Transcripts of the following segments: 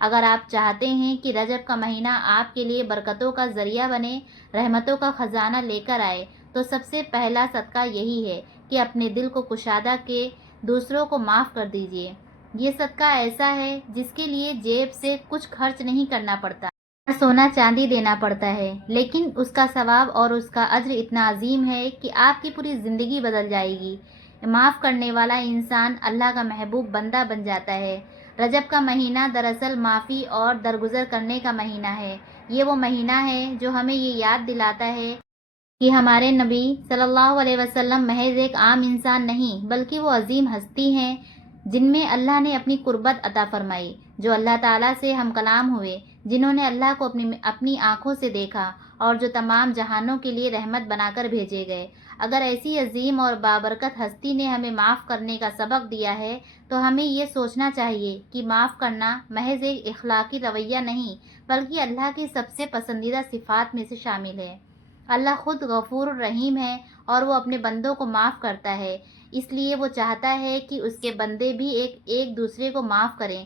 اگر آپ چاہتے ہیں کہ رجب کا مہینہ آپ کے لیے برکتوں کا ذریعہ بنے، رحمتوں کا خزانہ لے کر آئے، تو سب سے پہلا صدقہ یہی ہے کہ اپنے دل کو کشادہ کے دوسروں کو معاف کر دیجیے۔ یہ صدقہ ایسا ہے جس کے لیے جیب سے کچھ خرچ نہیں کرنا پڑتا، نہ سونا چاندی دینا پڑتا ہے، لیکن اس کا ثواب اور اس کا اجر اتنا عظیم ہے کہ آپ کی پوری زندگی بدل جائے گی۔ معاف کرنے والا انسان اللہ کا محبوب بندہ بن جاتا ہے۔ رجب کا مہینہ دراصل معافی اور درگزر کرنے کا مہینہ ہے۔ یہ وہ مہینہ ہے جو ہمیں یہ یاد دلاتا ہے کہ ہمارے نبی صلی اللہ علیہ وسلم محض ایک عام انسان نہیں، بلکہ وہ عظیم ہستی ہیں جن میں اللہ نے اپنی قربت عطا فرمائی، جو اللہ تعالیٰ سے ہم کلام ہوئے، جنہوں نے اللہ کو اپنی آنکھوں سے دیکھا، اور جو تمام جہانوں کے لیے رحمت بنا کر بھیجے گئے۔ اگر ایسی عظیم اور بابرکت ہستی نے ہمیں معاف کرنے کا سبق دیا ہے، تو ہمیں یہ سوچنا چاہیے کہ معاف کرنا محض ایک اخلاقی رویہ نہیں، بلکہ اللہ کی سب سے پسندیدہ صفات میں سے شامل ہے۔ اللہ خود غفور الرحیم ہے اور وہ اپنے بندوں کو معاف کرتا ہے، اس لیے وہ چاہتا ہے کہ اس کے بندے بھی ایک دوسرے کو معاف کریں۔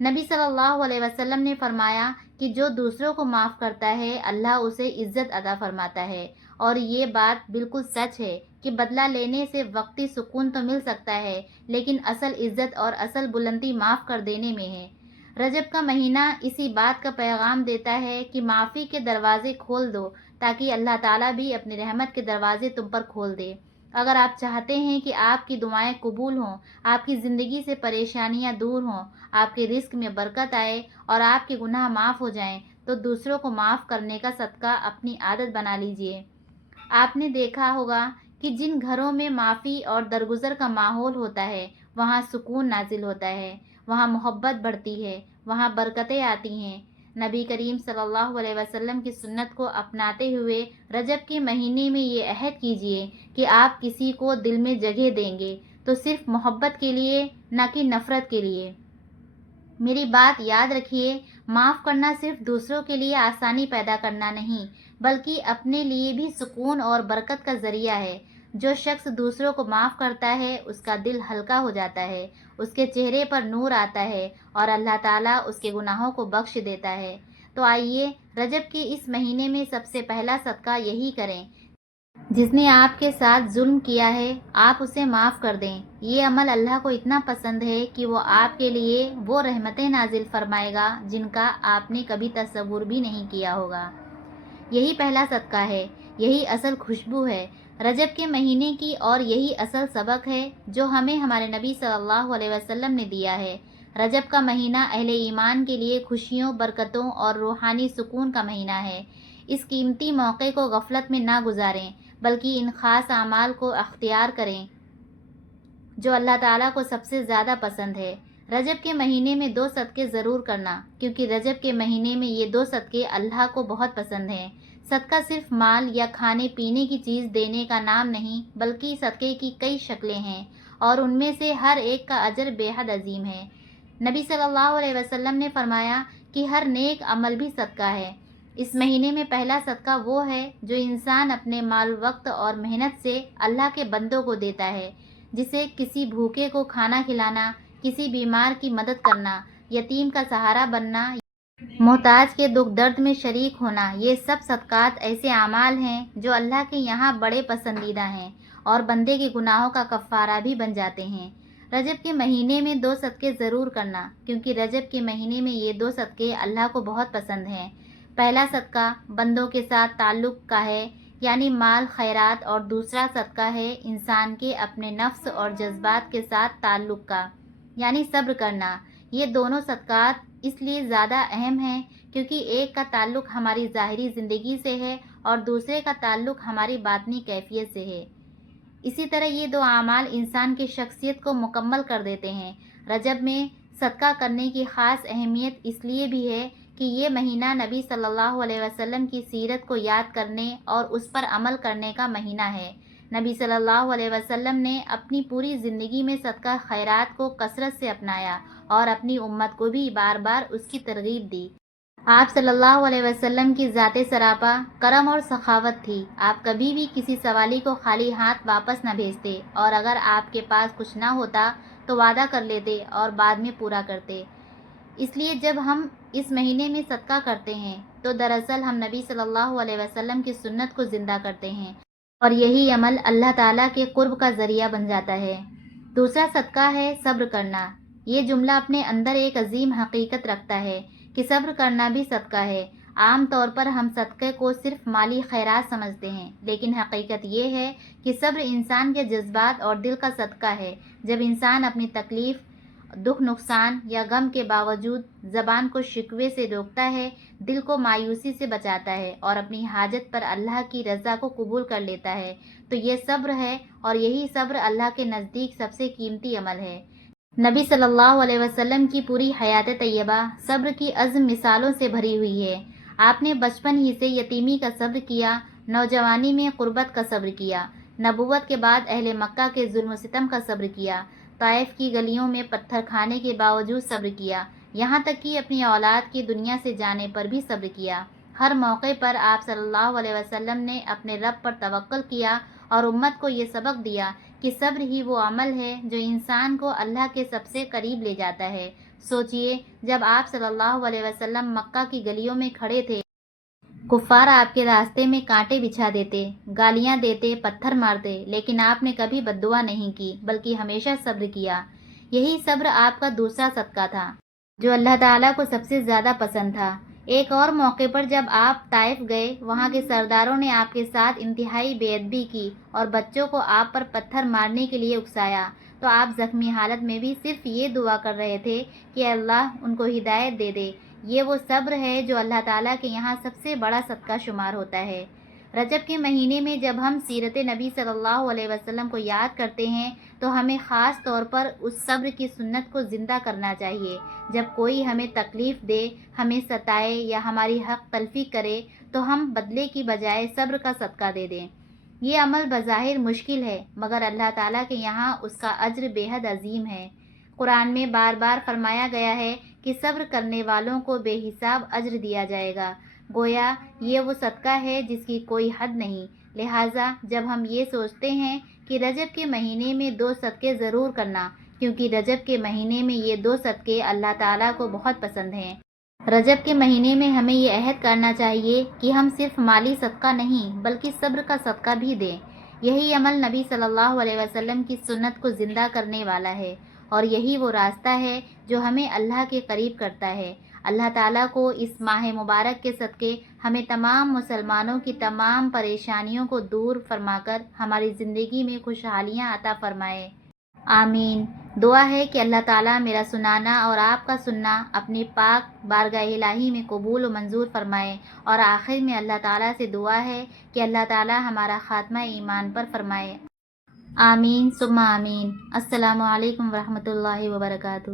نبی صلی اللہ علیہ وسلم نے فرمایا کہ جو دوسروں کو معاف کرتا ہے اللہ اسے عزت عطا فرماتا ہے، اور یہ بات بالکل سچ ہے کہ بدلہ لینے سے وقتی سکون تو مل سکتا ہے، لیکن اصل عزت اور اصل بلندی معاف کر دینے میں ہے۔ رجب کا مہینہ اسی بات کا پیغام دیتا ہے کہ معافی کے دروازے کھول دو تاکہ اللہ تعالیٰ بھی اپنی رحمت کے دروازے تم پر کھول دے۔ اگر آپ چاہتے ہیں کہ آپ کی دعائیں قبول ہوں، آپ کی زندگی سے پریشانیاں دور ہوں، آپ کے رزق میں برکت آئے اور آپ کے گناہ معاف ہو جائیں، تو دوسروں کو معاف کرنے کا صدقہ اپنی عادت بنا لیجئے۔ آپ نے دیکھا ہوگا کہ جن گھروں میں معافی اور درگزر کا ماحول ہوتا ہے، وہاں سکون نازل ہوتا ہے، وہاں محبت بڑھتی ہے، وہاں برکتیں آتی ہیں۔ نبی کریم صلی اللہ علیہ وسلم کی سنت کو اپناتے ہوئے رجب کے مہینے میں یہ عہد کیجئے کہ آپ کسی کو دل میں جگہ دیں گے تو صرف محبت کے لیے، نہ کہ نفرت کے لیے۔ میری بات یاد رکھیے، معاف کرنا صرف دوسروں کے لیے آسانی پیدا کرنا نہیں، بلکہ اپنے لیے بھی سکون اور برکت کا ذریعہ ہے۔ جو شخص دوسروں کو معاف کرتا ہے اس کا دل ہلکا ہو جاتا ہے، اس کے چہرے پر نور آتا ہے اور اللہ تعالیٰ اس کے گناہوں کو بخش دیتا ہے۔ تو آئیے رجب کے اس مہینے میں سب سے پہلا صدقہ یہی کریں، جس نے آپ کے ساتھ ظلم کیا ہے آپ اسے معاف کر دیں۔ یہ عمل اللہ کو اتنا پسند ہے کہ وہ آپ کے لیے وہ رحمتیں نازل فرمائے گا جن کا آپ نے کبھی تصور بھی نہیں کیا ہوگا۔ یہی پہلا صدقہ ہے، یہی اصل خوشبو ہے رجب کے مہینے کی، اور یہی اصل سبق ہے جو ہمیں ہمارے نبی صلی اللہ علیہ وسلم نے دیا ہے۔ رجب کا مہینہ اہل ایمان کے لیے خوشیوں، برکتوں اور روحانی سکون کا مہینہ ہے۔ اس قیمتی موقع کو غفلت میں نہ گزاریں، بلکہ ان خاص اعمال کو اختیار کریں جو اللہ تعالیٰ کو سب سے زیادہ پسند ہے۔ رجب کے مہینے میں 2 صدقے ضرور کرنا، کیونکہ رجب کے مہینے میں یہ 2 صدقے اللہ کو بہت پسند ہیں۔ صدقہ صرف مال یا کھانے پینے کی چیز دینے کا نام نہیں، بلکہ صدقے کی کئی شکلیں ہیں، اور ان میں سے ہر ایک کا اجر بے حد عظیم ہے۔ نبی صلی اللہ علیہ وسلم نے فرمایا کہ ہر نیک عمل بھی صدقہ ہے۔ اس مہینے میں پہلا صدقہ وہ ہے جو انسان اپنے مال، وقت اور محنت سے اللہ کے بندوں کو دیتا ہے، جسے کسی بھوکے کو کھانا کھلانا، کسی بیمار کی مدد کرنا، یتیم کا سہارا بننا، محتاج کے دکھ درد میں شریک ہونا۔ یہ سب صدقات ایسے اعمال ہیں جو اللہ کے یہاں بڑے پسندیدہ ہیں اور بندے کے گناہوں کا کفارہ بھی بن جاتے ہیں۔ رجب کے مہینے میں 2 صدقے ضرور کرنا، کیونکہ رجب کے مہینے میں یہ 2 صدقے اللہ کو بہت پسند ہیں۔ پہلا صدقہ بندوں کے ساتھ تعلق کا ہے، یعنی مال خیرات، اور دوسرا صدقہ ہے انسان کے اپنے نفس اور جذبات کے ساتھ تعلق کا، یعنی صبر کرنا۔ یہ دونوں صدقات اس لیے زیادہ اہم ہیں کیونکہ ایک کا تعلق ہماری ظاہری زندگی سے ہے اور دوسرے کا تعلق ہماری باطنی کیفیت سے ہے۔ اسی طرح یہ 2 اعمال انسان کی شخصیت کو مکمل کر دیتے ہیں۔ رجب میں صدقہ کرنے کی خاص اہمیت اس لیے بھی ہے کہ یہ مہینہ نبی صلی اللہ علیہ وسلم کی سیرت کو یاد کرنے اور اس پر عمل کرنے کا مہینہ ہے۔ نبی صلی اللہ علیہ وسلم نے اپنی پوری زندگی میں صدقہ خیرات کو کثرت سے اپنایا اور اپنی امت کو بھی بار بار اس کی ترغیب دی۔ آپ صلی اللہ علیہ وسلم کی ذات سراپا کرم اور سخاوت تھی۔ آپ کبھی بھی کسی سوالی کو خالی ہاتھ واپس نہ بھیجتے، اور اگر آپ کے پاس کچھ نہ ہوتا تو وعدہ کر لیتے اور بعد میں پورا کرتے۔ اس لیے جب ہم اس مہینے میں صدقہ کرتے ہیں تو دراصل ہم نبی صلی اللہ علیہ وسلم کی سنت کو زندہ کرتے ہیں، اور یہی عمل اللہ تعالیٰ کے قرب کا ذریعہ بن جاتا ہے۔ دوسرا صدقہ ہے صبر کرنا۔ یہ جملہ اپنے اندر ایک عظیم حقیقت رکھتا ہے کہ صبر کرنا بھی صدقہ ہے۔ عام طور پر ہم صدقے کو صرف مالی خیرات سمجھتے ہیں، لیکن حقیقت یہ ہے کہ صبر انسان کے جذبات اور دل کا صدقہ ہے۔ جب انسان اپنی تکلیف، دکھ، نقصان یا غم کے باوجود زبان کو شکوے سے روکتا ہے، دل کو مایوسی سے بچاتا ہے اور اپنی حاجت پر اللہ کی رضا کو قبول کر لیتا ہے، تو یہ صبر ہے، اور یہی صبر اللہ کے نزدیک سب سے قیمتی عمل ہے۔ نبی صلی اللہ علیہ وسلم کی پوری حیات طیبہ صبر کی عظم مثالوں سے بھری ہوئی ہے۔ آپ نے بچپن ہی سے یتیمی کا صبر کیا، نوجوانی میں غربت کا صبر کیا، نبوت کے بعد اہل مکہ کے ظلم و ستم کا صبر کیا، طائف کی گلیوں میں پتھر کھانے کے باوجود صبر کیا، یہاں تک کہ اپنی اولاد کی دنیا سے جانے پر بھی صبر کیا۔ ہر موقع پر آپ صلی اللہ علیہ وسلم نے اپنے رب پر توکل کیا اور امت کو یہ سبق دیا کہ صبر ہی وہ عمل ہے جو انسان کو اللہ کے سب سے قریب لے جاتا ہے۔ سوچئے، جب آپ صلی اللہ علیہ وسلم مکہ کی گلیوں میں کھڑے تھے، کفار آپ کے راستے میں کانٹے بچھا دیتے، گالیاں دیتے، پتھر مارتے، لیکن آپ نے کبھی بد دعا نہیں کی بلکہ ہمیشہ صبر کیا۔ یہی صبر آپ کا دوسرا صدقہ تھا جو اللہ تعالیٰ کو سب سے زیادہ پسند تھا۔ ایک اور موقع پر جب آپ طائف گئے، وہاں کے سرداروں نے آپ کے ساتھ انتہائی بے ادبی کی اور بچوں کو آپ پر پتھر مارنے کے لیے اکسایا، تو آپ زخمی حالت میں بھی صرف یہ دعا کر رہے تھے کہ اللہ ان کو ہدایت دے دے۔ یہ وہ صبر ہے جو اللہ تعالیٰ کے یہاں سب سے بڑا صدقہ شمار ہوتا ہے۔ رجب کے مہینے میں جب ہم سیرت نبی صلی اللہ علیہ وسلم کو یاد کرتے ہیں تو ہمیں خاص طور پر اس صبر کی سنت کو زندہ کرنا چاہیے۔ جب کوئی ہمیں تکلیف دے، ہمیں ستائے یا ہماری حق تلفی کرے تو ہم بدلے کی بجائے صبر کا صدقہ دے دیں۔ یہ عمل بظاہر مشکل ہے، مگر اللہ تعالیٰ کے یہاں اس کا اجر بے حد عظیم ہے۔ قرآن میں بار بار فرمایا گیا ہے کہ صبر کرنے والوں کو بے حساب اجر دیا جائے گا، گویا یہ وہ صدقہ ہے جس کی کوئی حد نہیں۔ لہٰذا جب ہم یہ سوچتے ہیں کہ رجب کے مہینے میں 2 صدقے ضرور کرنا، کیونکہ رجب کے مہینے میں یہ 2 صدقے اللہ تعالیٰ کو بہت پسند ہیں۔ رجب کے مہینے میں ہمیں یہ عہد کرنا چاہیے کہ ہم صرف مالی صدقہ نہیں بلکہ صبر کا صدقہ بھی دیں۔ یہی عمل نبی صلی اللہ علیہ وسلم کی سنت کو زندہ کرنے والا ہے، اور یہی وہ راستہ ہے جو ہمیں اللہ کے قریب کرتا ہے۔ اللہ تعالیٰ کو اس ماہ مبارک کے صدقے ہمیں تمام مسلمانوں کی تمام پریشانیوں کو دور فرما کر ہماری زندگی میں خوشحالیاں عطا فرمائے۔ آمین۔ دعا ہے کہ اللہ تعالیٰ میرا سنانا اور آپ کا سننا اپنی پاک بارگاہ الہی میں قبول و منظور فرمائے، اور آخر میں اللہ تعالیٰ سے دعا ہے کہ اللہ تعالیٰ ہمارا خاتمہ ایمان پر فرمائے۔ آمین ثم آمین۔ السلام علیکم ورحمۃ اللہ وبرکاتہ۔